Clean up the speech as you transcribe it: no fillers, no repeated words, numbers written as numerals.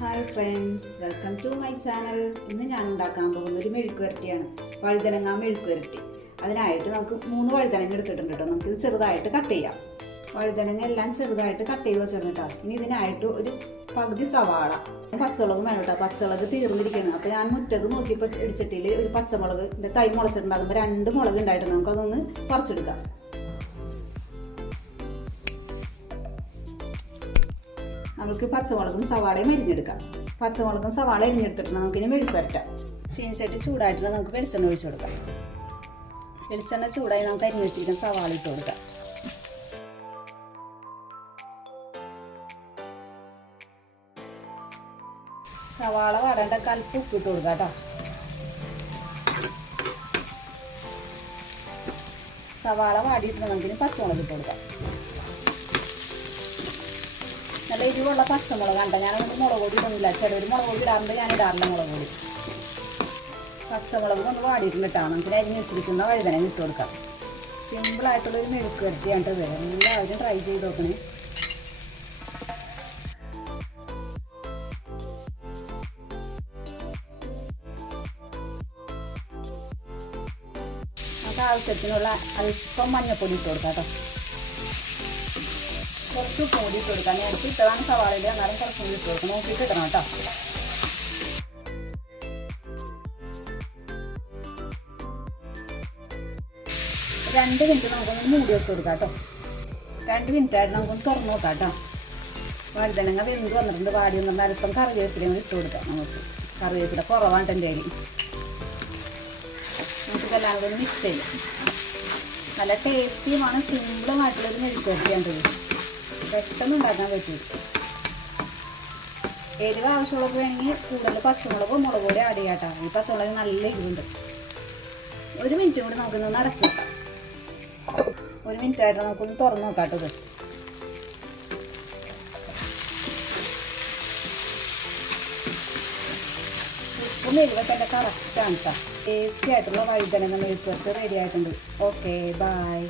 Hi friends, welcome to my channel. ഇന്ന് ഞാൻ ഉണ്ടാക്കാൻ പോകുന്ന ഒരു മെഴുക്കുവരട്ടിയാണ്, വഴുതനങ്ങ മെഴുക്കുവരട്ടി. അതിനായിട്ട് നമുക്ക് 3 വഴുതനങ്ങ എടുത്തിട്ടുണ്ട് കേട്ടോ. നമുക്കിത് ചെറുതായിട്ട് കട്ട് ചെയ്യാം. വഴുതനങ്ങ എല്ലാം ചെറുതായിട്ട് കട്ട് ചെയ്ത് വെച്ചിട്ടുണ്ട്. ഇനി ഇതിനായിട്ട് ഒരു പകുതി സവാള, പച്ചമുളകും വേണം കേട്ടോ. പച്ചമുളക് തീർന്നിരിക്കുന്നത്. അപ്പോൾ ഞാൻ മുറ്റത്ത് നോക്കിയപ്പോൾ ഇടിച്ചിട്ടിൽ ഒരു പച്ചമുളക് തൈ മുളച്ചിട്ടുണ്ടാകുമ്പോൾ 2 മുളക് ഉണ്ടായിട്ടുണ്ട്. നമുക്കതൊന്ന് പറിച്ചെടുക്കാം. നമുക്ക് പച്ചമുളകും സവാളയും അരിഞ്ഞെടുക്കാം. പച്ചമുളകും സവാള അരിഞ്ഞെടുത്തിട്ട് നമുക്കിനി മെഴുക്ക് വരട്ടാം. ചീനിച്ചട്ടി ചൂടായിട്ട് നമുക്ക് വെളിച്ചെണ്ണ ഒഴിച്ചു കൊടുക്കാം. വെളിച്ചെണ്ണ ചൂടായി നമുക്ക് അരിഞ്ഞ് വെച്ചിരിക്കുന്ന സവാള ഇട്ട് കൊടുക്കാം. സവാള വാടേണ്ട കൽപ്പ് ഉപ്പിട്ട് കൊടുക്കാം കേട്ടോ. സവാള വാടിയിട്ട് നമുക്കിനി പച്ചമുളക് ഇട്ട് കൊടുക്കാം. നല്ല എരിവുള്ള പച്ചമുളക് കണ്ട. ഞാനൊന്നും മുളക് പൊടി ഇടുന്നില്ല. ചിലവർ മുളക് പൊടി ഇടാറുണ്ട്, ഞാൻ ഇടാറില്ല മുളക് പൊടി. പച്ചമുളക് ഒന്ന് വാടിയിട്ട് ഇട്ടാൽ നമുക്ക് അരിഞ്ഞ് വെച്ചിരിക്കുന്ന വഴുതനങ്ങ ഇട്ട് കൊടുക്കാം. സിമ്പിളായിട്ടുള്ളൊരു മെഴുക്ക് വരട്ടിയാണ് ഇത്. എല്ലാവരും ട്രൈ ചെയ്ത് നോക്കണേ. നമുക്ക് ആവശ്യത്തിനുള്ള അല്പം മഞ്ഞപ്പൊടി ഇട്ട് കൊടുക്കാം കേട്ടോ. കുറച്ച് പൊടി ഇട്ട് കൊടുക്കാം. നേരത്തെ ഇട്ടതാണ് സവാളയിൽ, എന്നാലും കുറച്ചും കൂടി ഇട്ട് കൊടുക്കാം. നോക്കിയിട്ട് ഇടണം കേട്ടോ. രണ്ട് മിനിറ്റ് നമുക്കൊന്ന് മൂടി വെച്ച് കൊടുക്കാം കേട്ടോ. 2 മിനിറ്റായിട്ട് നമുക്കൊന്ന് തുറന്ന് നോക്കാം കേട്ടോ. വഴുതനങ്ങ വെന്ത് വന്നിട്ടുണ്ട്. വാടി വന്നിട്ട് അല്പം കറിവേപ്പിലയും കൂടി ഇട്ട് കൊടുക്കാം. നമുക്ക് കറിവേപ്പില കുറവാണ് എൻ്റെ കയ്യിൽ. നമുക്കിതെല്ലാം കൂടി മിക്സ് ചെയ്യാം. നല്ല ടേസ്റ്റിയുമാണ്, സിമ്പിളുമായിട്ടുള്ളൊരു മെഴുക്ക് വരട്ടിയാണ്. പെട്ടെന്ന് ഉണ്ടാക്കാൻ പറ്റും. എരിവ് ആവശ്യമുള്ളത് വേണമെങ്കിൽ കൂടുതൽ പച്ചമുളകോ മുളക് പൊടി ആഡ് ചെയ്യാട്ടോ. ഈ പച്ചമുളക് നല്ല എരിവുണ്ട്. 1 മിനിറ്റ് കൂടി നമുക്കൊന്ന് അടച്ചു വെക്കാം. 1 മിനിറ്റായിട്ട് നമുക്കൊന്ന് തുറന്ന് നോക്കാം കേട്ടോ. ഉപ്പും എരിവൊക്കെ എൻ്റെ കറക്റ്റാണ് കേട്ടോ. ടേസ്റ്റി ആയിട്ടുള്ള വഴുതനങ്ങ മെഴുക്ക് വരട്ടി റെഡി ആയിട്ടുണ്ട്. Okay, by.